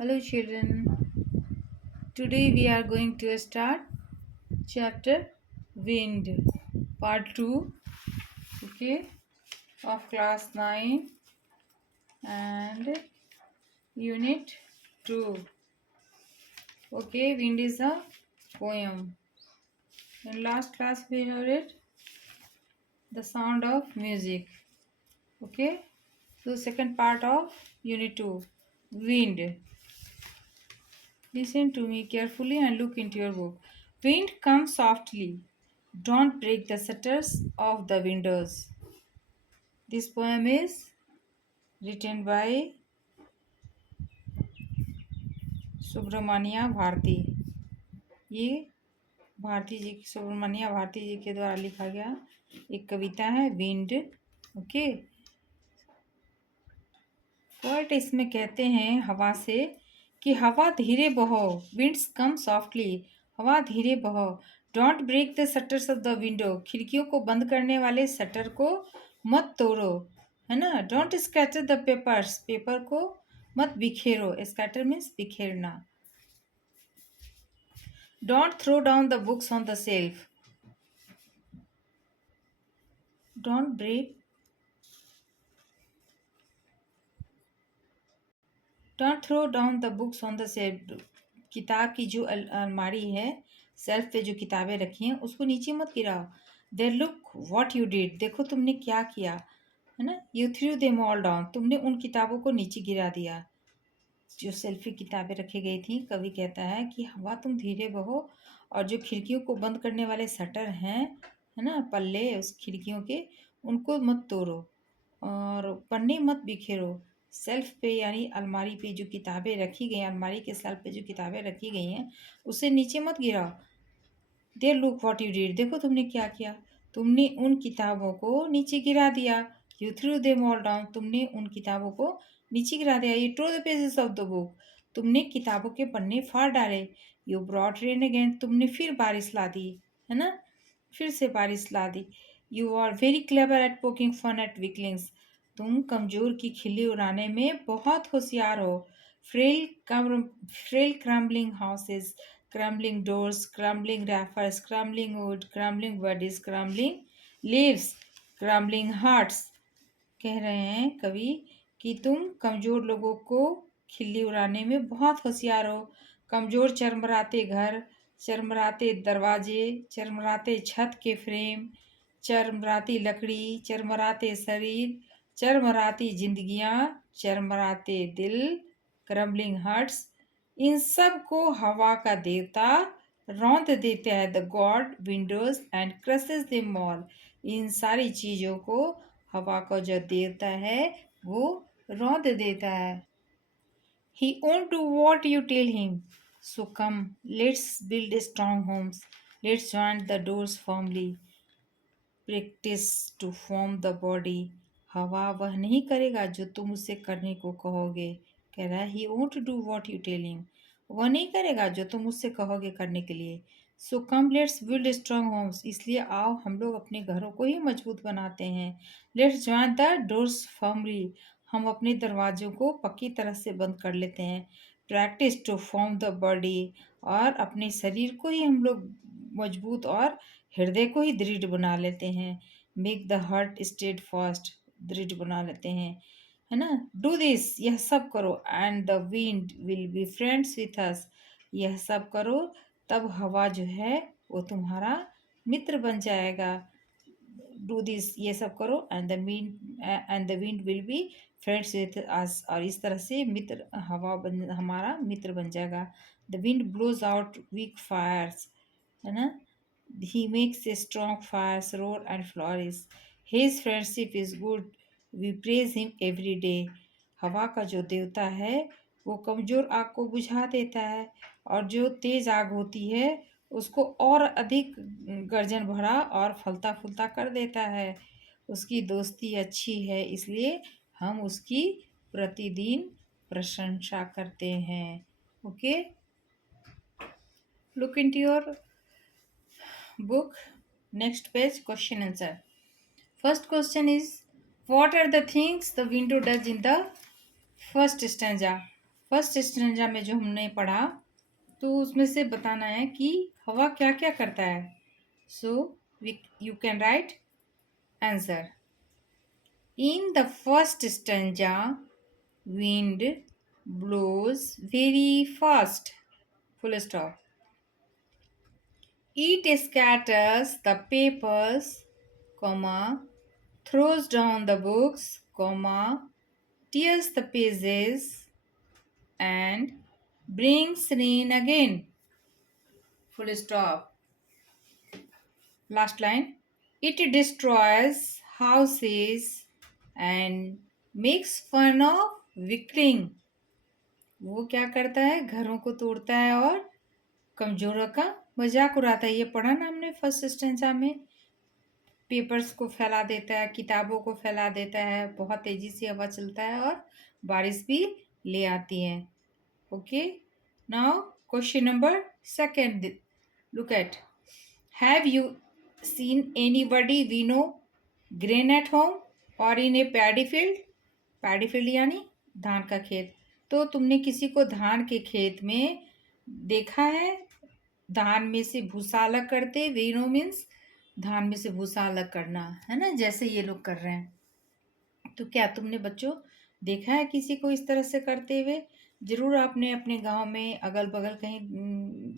Hello children. Today we are going to start chapter Wind part 2, okay, of class 9 and unit 2. Okay, Wind is a poem. In last class we heard it, the sound of music. Okay, so second part of unit 2, Wind. Listen to me carefully and look into your book. Wind comes softly. Don't break the shutters of the windows. This poem is written by Subramanya Bharti. ये भारती जी सुब्रमण्या भारती जी के द्वारा लिखा गया एक कविता है wind. Okay, poet इसमें कहते हैं हवा से कि हवा धीरे बहो. Winds come softly. हवा धीरे बहो. Don't break the shutters of the window. खिड़कियों को बंद करने वाले शटर को मत तोड़ो, है ना. Don't scatter the papers. Paper को मत बिखेरो. स्कैटर मीन्स बिखेरना. Don't throw down the books on the shelf. Don't break don't throw down the books on the shelf. किताब की जो अलमारी है, सेल्फ पे जो किताबें रखी हैं उसको नीचे मत गिराओ. There look what you did. देखो तुमने क्या किया, है ना. You threw them all down. तुमने उन किताबों को नीचे गिरा दिया जो सेल्फी किताबें रखी गई थी. कवि कहता है कि हवा तुम धीरे बहो और जो खिड़कियों को बंद करने वाले शटर हैं, है ना, पल्ले उस खिड़कियों के, उनको मत तोड़ो और पन्ने मत बिखेरो. सेल्फ पे यानी अलमारी पे जो किताबें रखी गई, अलमारी के सेल्फ पे जो किताबें रखी गई हैं उसे नीचे मत गिराओ. There look what you did. देखो तुमने क्या किया. तुमने उन किताबों को नीचे गिरा दिया. You threw them all down. तुमने उन किताबों को नीचे गिरा दिया. You tore the pages of the book. तुमने किताबों के पन्ने फाड़ डाले. You brought rain again. तुमने फिर बारिश ला दी, है ना, फिर से बारिश ला दी. You are very clever at poking fun at weaklings. तुम कमजोर की खिल्ली उड़ाने में बहुत होशियार हो. Frail crumbling houses, crumbling doors, crumbling wrappers, crumbling wood, crumbling bodies, crumbling leaves, crumbling hearts. कह रहे हैं कवि कि तुम कमजोर लोगों को खिल्ली उड़ाने में बहुत होशियार हो. कमजोर चरमराते घर, चरमराते दरवाजे, चरमराते छत के फ्रेम, चरमराती लकड़ी, चरमराते शरीर, चरमराती जिंदगियां, चरमराते दिल, क्रम्बलिंग हर्ट्स, इन सब को हवा का देवता रौंद देता है. The god windows and crushes them all. इन सारी चीजों को हवा का जो देवता है वो रौंद देता है. ही won't do what you tell him. So come, let's build strong homes. Let's join the doors firmly. Practice to form the body. हवा वह नहीं करेगा जो तुम उसे करने को कहोगे. कह रहा है ही won't do what you tell him. वह नहीं करेगा जो तुम उससे कहोगे करने के लिए. So come let's build strong homes. इसलिए आओ हम लोग अपने घरों को ही मजबूत बनाते हैं. Let's join the doors firmly. हम अपने दरवाजों को पक्की तरह से बंद कर लेते हैं. Practice to form the body. और अपने शरीर को ही हम लोग मजबूत और हृदय को ही दृढ़ बना लेते हैं. Make the heart steadfast. दृढ़ बना लेते हैं, है ना. Do this. यह सब करो. And the wind will be friends with us. यह सब करो तब हवा जो है वो तुम्हारा मित्र बन जाएगा. Do this. ये सब करो. And the wind will be friends with अस. और इस तरह से मित्र हवा हमारा मित्र बन जाएगा. The wind blows out weak fires, है ना. He makes a strong fires roar and flourish. His friendship is good. We praise him every day. हवा का जो देवता है वो कमजोर आग को बुझा देता है और जो तेज आग होती है उसको और अधिक गर्जन भरा और फलता फूलता कर देता है. उसकी दोस्ती अच्छी है इसलिए हम उसकी प्रतिदिन प्रशंसा करते हैं. Okay, look into your book. Next page, question answer. First question is, what are the things the window does in the first stanza? First stanza में जो हमने पढ़ा तो उसमें से बताना है कि हवा क्या क्या करता है. सो you can right answer. In the first stanza wind blows very fast. Full stop. It scatters the papers, comma, throws down the books, comma, tears the pages, and brings rain again. Full stop. Last line. It destroys houses and makes fun of weakling. वो क्या करता है? घरों को तोड़ता है और कमजोरों का मजाक उड़ाता है. ये पढ़ा ना हमने फर्स्ट स्टेंजा में. पेपर्स को फैला देता है, किताबों को फैला देता है, बहुत तेजी से हवा चलता है और बारिश भी ले आती है. Okay, now question number second. Look at. Have you seen anybody winnowing grain at home or in a paddy field? Paddy field यानी धान का खेत. तो तुमने किसी को धान के खेत में देखा है? धान में से भूसा अलग करते. वीनो मीन्स धान में से भूसा अलग करना, है ना, जैसे ये लोग कर रहे हैं. तो क्या तुमने बच्चों देखा है किसी को इस तरह से करते हुए? जरूर आपने अपने गांव में अगल बगल कहीं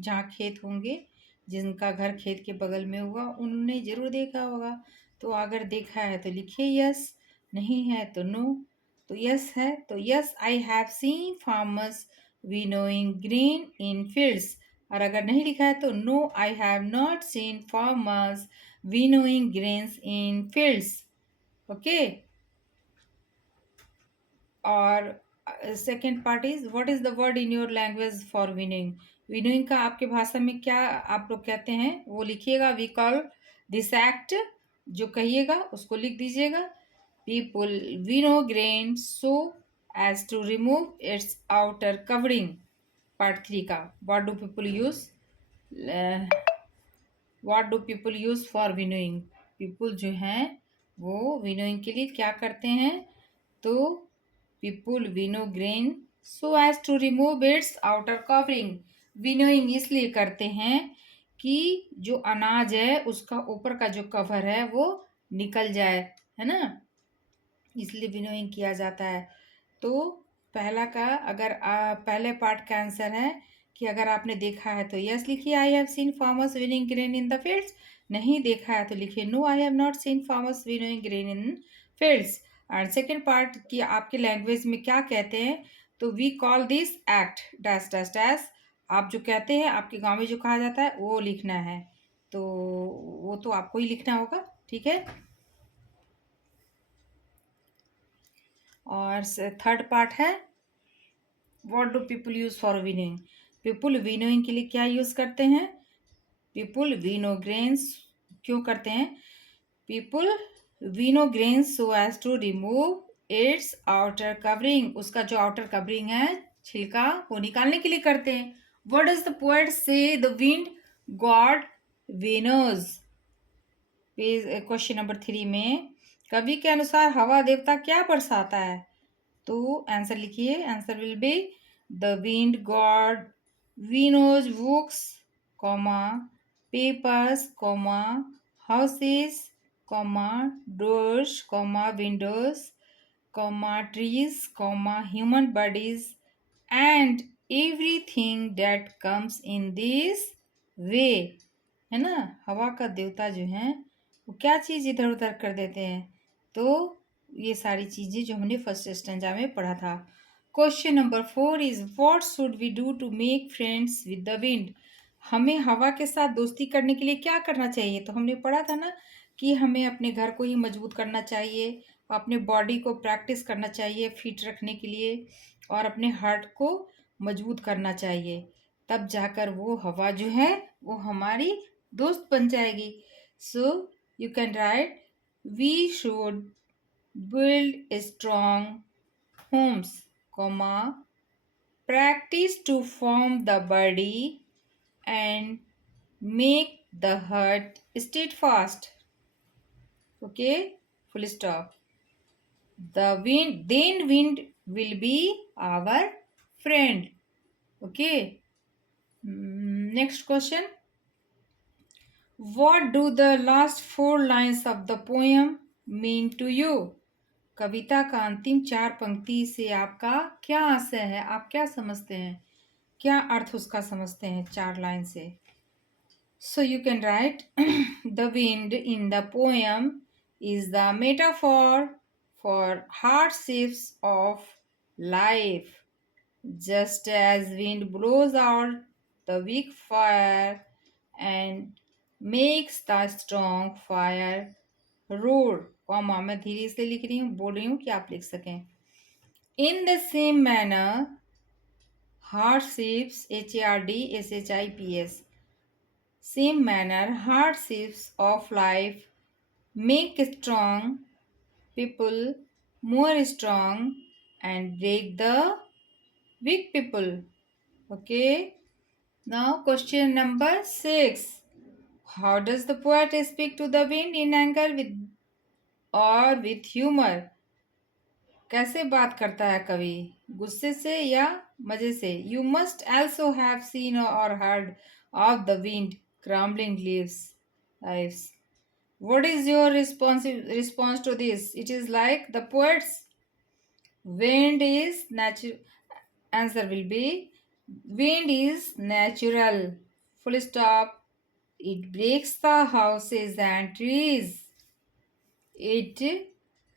जहाँ खेत होंगे, जिनका घर खेत के बगल में होगा, उन्होंने जरूर देखा होगा. तो अगर देखा है तो लिखिए यस, नहीं है तो नो. तो यस है तो yes, I have seen farmers winnowing grain in fields. और अगर नहीं लिखा है तो no, I have not seen farmers winnowing grains in fields. Okay. और second part is what is the word in your language for winnowing? Winnowing का आपके भाषा में क्या आप लोग कहते हैं वो लिखिएगा. We call this act. जो कहिएगा उसको लिख दीजिएगा. People winnow grain so as to remove its outer covering. Part 3 का. What do people use? What do people use for winnowing? People जो हैं वो विनोइंग के लिए क्या करते हैं? तो people winnow grain so as to remove its outer covering. Winnowing इसलिए करते हैं कि जो अनाज है उसका ऊपर का जो कवर है वो निकल जाए, है ना, इसलिए विनोइंग किया जाता है. तो पहला का अगर पहले पार्ट का आंसर है कि अगर आपने देखा है तो यस लिखिए, I have seen farmers winnowing grain in the fields. नहीं देखा है तो लिखिए no, I have not seen farmers winnowing grain in fields. And second part की आपके लैंग्वेज में क्या कहते हैं? तो we call this act dash dash dash. आप जो कहते हैं आपके गांव में जो कहा जाता है वो लिखना है. तो वो तो आपको ही लिखना होगा, ठीक है. और थर्ड पार्ट है what do people use for winnowing? People winnowing के लिए क्या यूज करते हैं? पीपल विनो ग्रेन्स क्यों करते हैं? People winnow grains so as to remove its outer covering. उसका जो आउटर कवरिंग है छिलका वो निकालने के लिए करते हैं. What does the poet say the wind god winnows? Question number 3 में कवि के अनुसार हवा देवता क्या बरसाता है? तो आंसर लिखिए. Answer will be the wind god winnows books, comma, papers, comma, houses, comma, doors, comma, windows, comma, trees, comma, human bodies and everything that comes in this way. है ना, हवा का देवता जो है वो क्या चीज़ इधर उधर कर देते हैं. तो ये सारी चीज़ें जो हमने फर्स्ट स्टेंजा में पढ़ा था. Question number 4 is what should we do to make friends with the wind? हमें हवा के साथ दोस्ती करने के लिए क्या करना चाहिए? तो हमने पढ़ा था ना कि हमें अपने घर को ही मजबूत करना चाहिए, अपने बॉडी को प्रैक्टिस करना चाहिए फिट रखने के लिए, और अपने हार्ट को मजबूत करना चाहिए. तब जाकर वो हवा जो है वो हमारी दोस्त बन जाएगी. So you can write we should build strong homes, comma, practice to form the body and make the heart steadfast. Okay, full stop. The wind will be our friend. Okay. Next question. What do the last 4 lines of the poem mean to you? कविता का अंतिम 4 पंक्ति से आपका क्या आशय है, आप क्या समझते हैं, क्या अर्थ उसका समझते हैं 4 लाइन से? So you can write the wind in the poem is the metaphor for hardships of life. Just as wind blows out the weak fire and makes the strong fire roar. Comma मैं धीरे से लिख रही हूँ, बोल रही हूँ कि आप लिख सकें. In the same manner, hardships, HARDSHIPS, same manner, hardships of life make strong people more strong and break the weak people. Okay. Now question number 6. How does the poet speak to the wind, in anger with or with humor? कैसे बात करता है कवि, गुस्से से या मजे से? You must also have seen or heard of the wind crumbling leaves. What is your response to this? It is like the poet's wind is natural. Answer will be wind is natural. Full stop. It breaks the houses and trees. It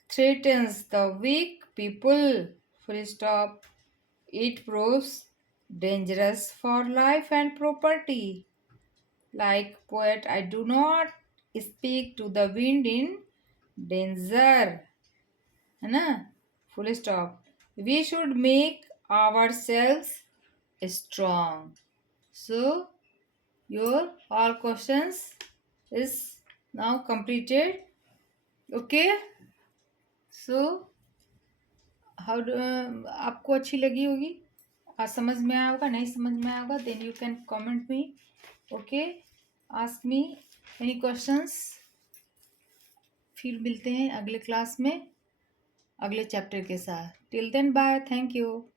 threatens the weak people. Full stop. It proves dangerous for life and property. Like poet, I do not speak to the wind in danger. है ना? Full stop. We should make ourselves strong. So your all questions is now completed. Okay. So how do आपको अच्छी लगी होगी, आज समझ में आया होगा, नहीं समझ में आया होगा, then you can comment me. Okay, ask me any questions. फिर मिलते हैं अगले क्लास में अगले चैप्टर के साथ. Till then, bye. Thank you.